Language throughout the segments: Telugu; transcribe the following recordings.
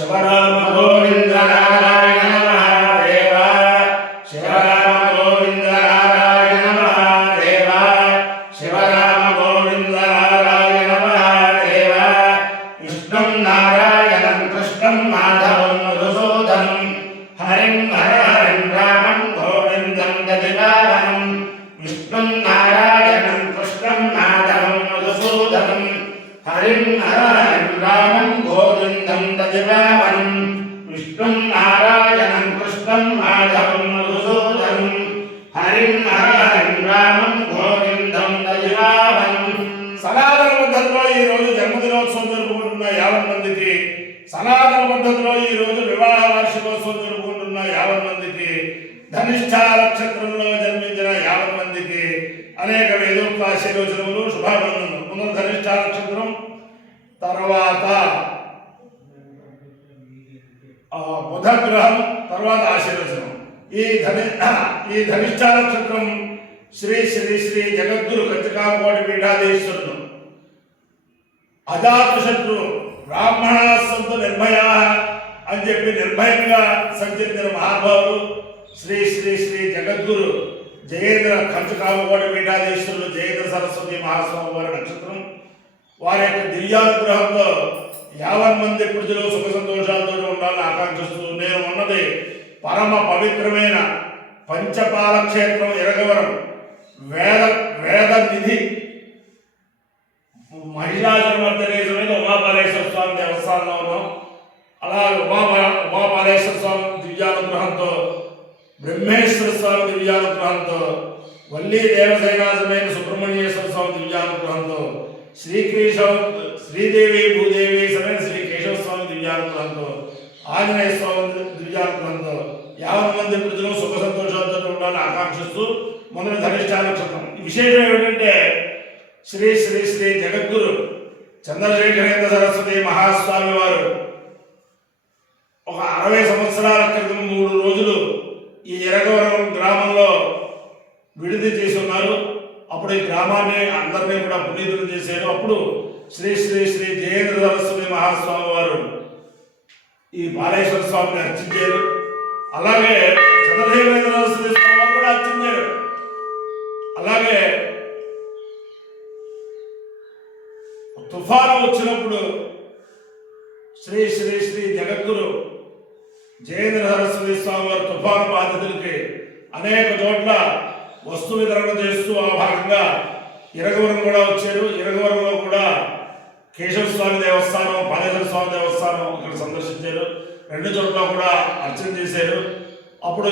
శివరామ గోవింద నారాయణ మహాదేవ శివరామ గోవింద నారాయణ మహాదేవ శివరామ గోవింద నారాయణ మహాదేవ విష్ణుం నారాయణం కృష్ణం మాధవం మధుసూదనం హరిం హరిం రామం గోవిందం దదివాహనం విష్ణుం నారాయణం కృష్ణం మాధవం మధుసూదనం హరిం హరిం రామం గోవిందం దదివాహనం విష్ణుం నారాయణం కృష్ణం మాధవం మధుసూదనం హరిం హరిం రామం గోవిందం దదివాహనం. సనాతన పద్ధతిలో ఈ రోజు జన్మదినోత్సవం జరుపుకుంటున్న 50 మందికి, సనాతన పద్ధతిలో ఈ రోజు వివాహ వార్షికోత్సవం జరుపుకుంటున్న 50 మందికి, ధనిష్ఠ నక్షత్రంలో జన్మించిన 50 మందికి అనేక వేదోక్త ఆశీర్వచనములు శుభాభినందనలు. ముందు ధనిష్ఠ నక్షత్రం, తర్వాత బుధగ్రహం, తర్వాత ఆశీర్వచనం. ఈ ధనిష్ఠ నక్షత్రం శ్రీ శ్రీ శ్రీ జగద్గురు కంచికాకోటి పీఠాధీశ్వరుడు అజాతశత్రు బ్రాహ్మణ సంతు నిర్భయ అని చెప్పి నిర్భయంగా సంచరించిన మహానుభావుడు శ్రీ శ్రీ శ్రీ జగద్గురు జయేంద్ర కంచికాకోటి పీఠాధీశ్వరుడు జయేంద్ర సరస్వతి మహాస్వామి వారి నక్షత్రం. వారి యొక్క దివ్యానుగ్రహంలో 50 మంది ప్రజలు సుఖ సంతోషాలతో ఉండాలని ఆకాంక్షిస్తూ, నేను ఉన్నది పరమ పవిత్రమైన పంచపాల క్షేత్రం ఇరగవరం వేద నిధి మహిళాజన్మర్దనేశ్వర ఉమాపాలేశ్వర స్వామి దేవస్థానంలో ఉన్నాం. అలా ఉమాపాలేశ్వర స్వామి దివ్యానుగ్రహంతో, బ్రహ్మేశ్వర స్వామి దివ్యానుగ్రహంతో, వల్లీ దేవసేనాసమైన సుబ్రహ్మణ్యేశ్వర స్వామి దివ్యానుగ్రహంతో, శ్రీదేవి భూదేవి సమేత శ్రీ కేశవ స్వామి దివ్యానుగ్రహంతో, ఆంజనేయ స్వామి దివ్యానుగ్రహంతో 50 మంది ప్రజలు సుఖ సంతోషాలతో ఉండాలని ఆకాంక్షిస్తూ మొదటి ధనిష్ఠ నక్షత్రం. విశేషం ఏమిటంటే శ్రీ శ్రీ శ్రీ జగద్గురు చంద్రశేఖరేంద్ర సరస్వతి మహాస్వామి వారు ఒక 60 సంవత్సరాల క్రితం 3 రోజులు ఈ ఇరగవరం గ్రామంలో విడిది చేసి ఉన్నారు. అప్పుడు ఈ గ్రామాన్ని అందరినీ కూడా పునీతులు చేశారు. అప్పుడు శ్రీ శ్రీ శ్రీ జయేంద్ర సరస్వతి మహాస్వామి వారు ఈ బాలేశ్వర స్వామిని అర్చించారు. అలాగే చంద్రశేఖరేంద్ర సరస్వతి స్వామి వారు కూడా అర్చించారు. అలాగే తుఫాను వచ్చినప్పుడు శ్రీ శ్రీ శ్రీ జగద్గురు జయేంద్ర సరస్వతి స్వామి వారు తుఫాను బాధితులకి అనేక చోట్ల వస్తు వితరణ చేస్తూ ఆ భాగంగా ఇరగవరం కూడా వచ్చారు. ఇరగవరంలో కూడా కేశవ స్వామి దేవస్థానం, పాలేశ్వర స్వామి దేవస్థానం ఇక్కడ సందర్శించారు. 2 చోట్ల కూడా అర్చన చేశారు. అప్పుడు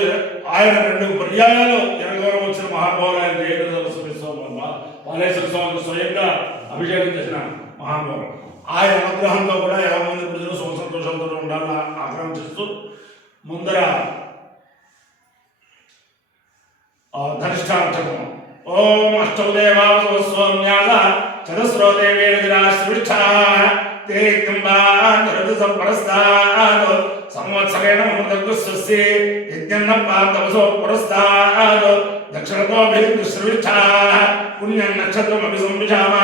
ఆయన 2 పర్యాయాలు ఇరగవరం వచ్చిన మహానుభావులు ఆయన జయేంద్ర సరస్వతి స్వామి, పాలేశ్వర స్వామికి స్వయంగా అభిషేకం చేసిన మహానుభావులు. ఆయన అనుగ్రహంతో కూడా 50 మంది ప్రజలు సుఖ సంతోషాలతో ఉండాలని ఆకాంక్షిస్తూ ముందర ధనిష్ఠ నక్షత్రం. ఓం అష్టౌ దేవాసోమ్యాద చతుస్రో దేవేర్విరాశ్రిష్ఠ తే కింబాంధరదు సంపరస్తాద్ సంవత్సరేణ మృతగుస్సస్సి యజ్ఞన్న పాంతవసో పురస్తాద్ దక్షిణతో భిర్దుశ్రిష్ఠ పుణ్యం నక్షత్రం అభిసంవిషామ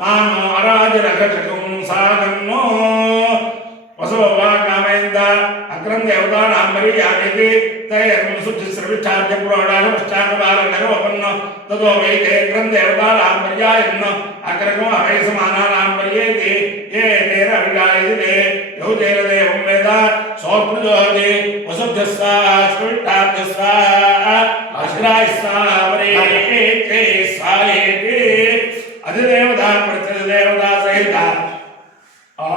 మానో అరాజరఘటకం సాగన్నో వసవ కామేంద అగ్రం దేవతానాం మర్యాదేతి తైర్మ సుశ్రిష్ఠాద్య పురోడాగమష్టాగబాలనగవపన్న తదో వైకేగ్రం దేవతానాం మర్యాయన్న అగ్రగం అభయసమానానాం మర్యేతి ఏ తేర అవిగాయతే యౌతేర దేవం వేద సోప్రజోహతి వసుభ్యస్వా స్ఫుటాభ్యస్వా అశ్రాయస్వా వరేతే స్వాయేతి అధిదేవతా ప్రతిదేవతా సహిత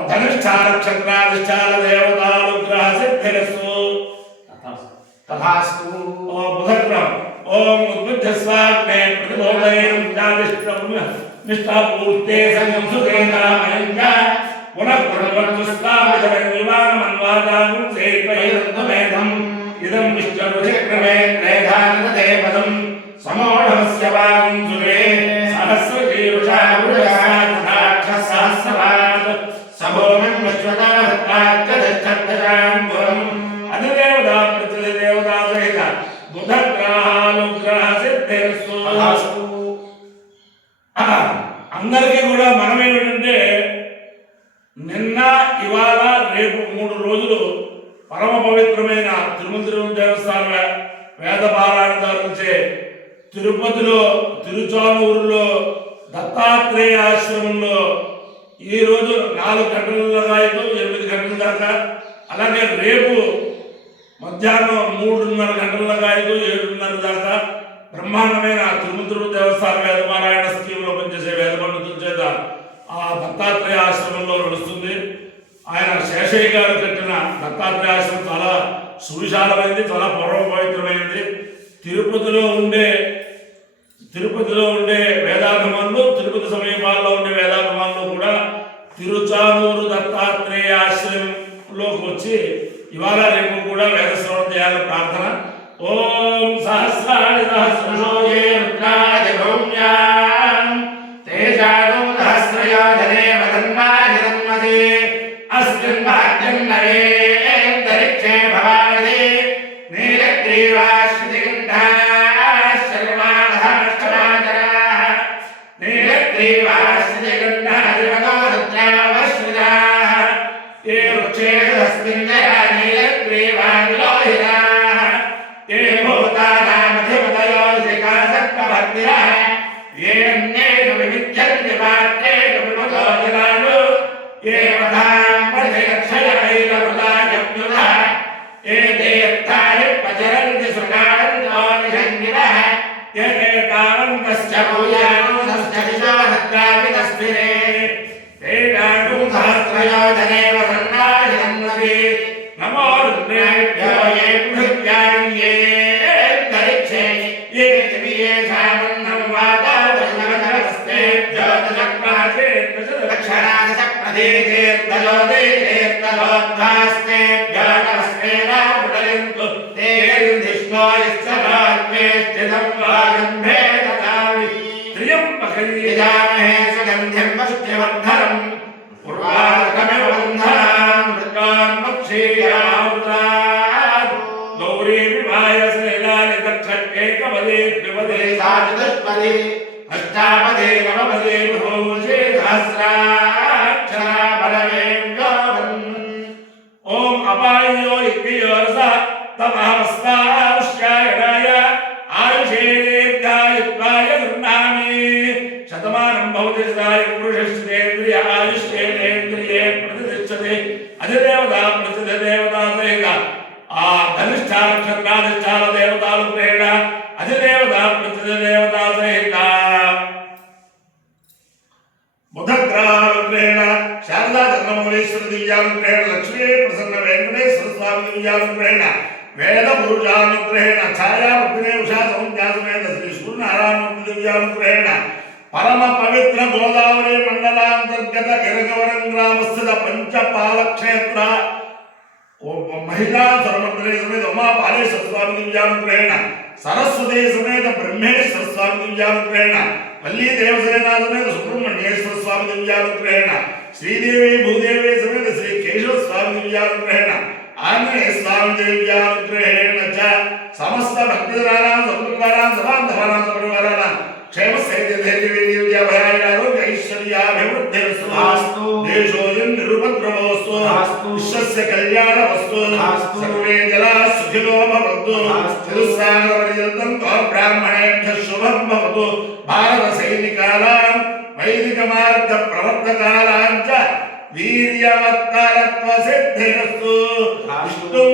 ధనిష్ఠ నక్షత్రాధిష్టాన దేవతానుగ్రహ సిద్ధిరస్తు తథాస్తు. బుధగ్రహం. ఓం ఉద్బుద్ధస్వాగ్నే ప్రతిబోధయం జాతిష్టం నిష్ఠాపూర్తే సంగం సుఖేంద్రమయంచ పునః పునర్వత్స్వామిధమన్వాదానం సేపైరంతమేధం ఇదం విష్ణురుచక్రమే త్రేధానదేవదం సమోఢమస్య వాగం సురే సహస్రశీర్షా వృషాక్షసహస్రవాద్ సభోమం విశ్వదాత్మాత్యధిష్ఠత్తాంగురం. అధిదేవతా ప్రతిదేవతా సహిత బుధగ్రహానుగ్రహ సిద్ధిరస్తు. అందరికీ కూడా మనం ఏమిటంటే నిన్న ఇవాళ రేపు 3 రోజులు పరమ పవిత్రమైన తిరుమల దేవస్థానం వేద పారాయణదారులచే తిరుపతిలో తిరుచానూరులో దత్తాత్రేయ ఆశ్రమంలో ఈరోజు 4 గంటలుగా 8 గంటల దాకా, అలాగే రేపు మధ్యాహ్నం 3:30 గంటలుగా 7:30 దాకా బ్రహ్మాండమైన తిరుమల దేవస్థాన వేదపారాయణ స్కీమ్లో పనిచేసే వేద పండితుల చేత ఆ దత్తాత్రేయ ఆశ్రమంలో నడుస్తుంది. ఆయన శేషయ్య గారు కట్టిన దత్తాత్రేయ ఆశ్రమం చాలా సువిశాలమైనది, చాలా పరమ పవిత్రమైనది. తిరుపతిలో ఉండే వేదాభిమానులు, తిరుపతి సమీపాల్లో ఉండే వేదాభిమానులు కూడా తిరుచానూరు దత్తాత్రేయ ఆశ్రమంలోకి వచ్చి ఇవాళ రేపు కూడా వేద శ్రవణం చేయాలని ప్రార్థన. ఓం సహస్రాణి సహస్రశోయే రుద్రాయ భౌమ్యాం తేజానో సహస్రయోజనే వదన్మాజన్మదే అస్మిన్ భాగ్యం నరేందరిక్షే భవాని నీలగ్రీవాశ్రితిగంధా శర్వాణః నీలగ్రీవాశ్రితిగంధా దివనో రుద్రావశ్రితాః ఏ వృక్షేషస్మిన్ నీలగ్రీవానిలోహితాః ये भूतानामधिपतयो शिखासक्तभक्तिरः ये अन्येषु विविध्यन्ति पात्रेषु विमुतो जनानु ये वधाम्बधिरक्षयैलवृतायव्युधः ये देयत्तानि प्रचरन्ति सुखान्तो निषङ्गिनः ये एतावन्तश्च भूयानुसश्च दिशो हत्रावितस्मिरे तेषां सहस्रयोजने वसन्नाशिरन्नति नमो रुद्रेभ्यो ये पृथिव्यां ये अंतरिक्षे ये दिव्ये सामन्नं वातावरणवस्तेभ्यो दशप्रदेशेर्दलोदेशेर्दलोद्भास्तेभ्यो नमस्तेनापुटयन्तु ते युधिष्ठो यश्च वाग्वेष्टितं वागम्भे ददामि त्र्यम्बकैर्यजामहे सुगन्धिं पुष्टिवर्धनम् उर्वारुकमिव बन्धनान् मृगान् पक्षीयामृतात् गौरी विवाय शैलानि दक्षेकपदे द्विपदे साचतुष्पदे अष्टापदे नवपदे बहुशे सहस्राक्षरा बलवेङ्गोपन् ॐ अपायो इत्ययोरसः तमहमस्तावश्यायणाय आयुषेर्दायुत्वाय गृह्णामि शतमानं भवति सदाय पुरुषश्रेन्द्रिय आयुष्येन्द्रिये प्रतिष्ठते अधिदेवता प्रतिदेवता सहित आ धनिष्ठा नक्षत्राधिष्ठान देवतानुग्रहेण अधिदेवता प्रतिदेवता सहित बुधग्रहानुग्रहेण शारदा चन्द्रमौलीश्वर दिव्यानुग्रहेण लक्ष्मी प्रसन्न वेंकटेश्वर स्वामी दिव्यानुग्रहेण वेद पुरुषानुग्रहेण छाया पत्नी उषा सौंज्ञासमेत श्री सूर्यनारायण दिव्यानुग्रहेण परम पवित्र गोदावरी मंडलांतर्गत गिरगवरं ग्रामस्थित पंचपाल क्षेत्र महिला सर्वमंडले समेत उमा पालेश्वर स्वामी दिव्यानुग्रहेण सरस्वती समेत ब्रह्मेश्वर स्वामी दिव्यानुग्रहेण वल्ली देवसेना समेत सुब्रह्मण्येश्वर स्वामी दिव्यानुग्रहेण श्रीदेवी भूदेवी समेत श्री केशव स्वामी दिव्यानुग्रहेण आंजनेय स्वामी दिव्यानुग्रहेण च समस्त भक्तजनानां सकुटुंबानां समान्तराणां परिवाराणां क्षेम ऐश्वर्याभिवृद्धिरस्तु देशोऽयं निरुपद्रवोऽस्तु विश्वस्य कल्याणमस्तु सर्वे जनाः सुखिनो भवन्तु चतुस्सागरपर्यन्तं ब्राह्मणेभ्यः शुभं भवतु भारतसैनिकानां वैदिकमार्गप्रवर्तकानां च वीर्यवत्तारत्वसिद्धिरस्तु विष्णुं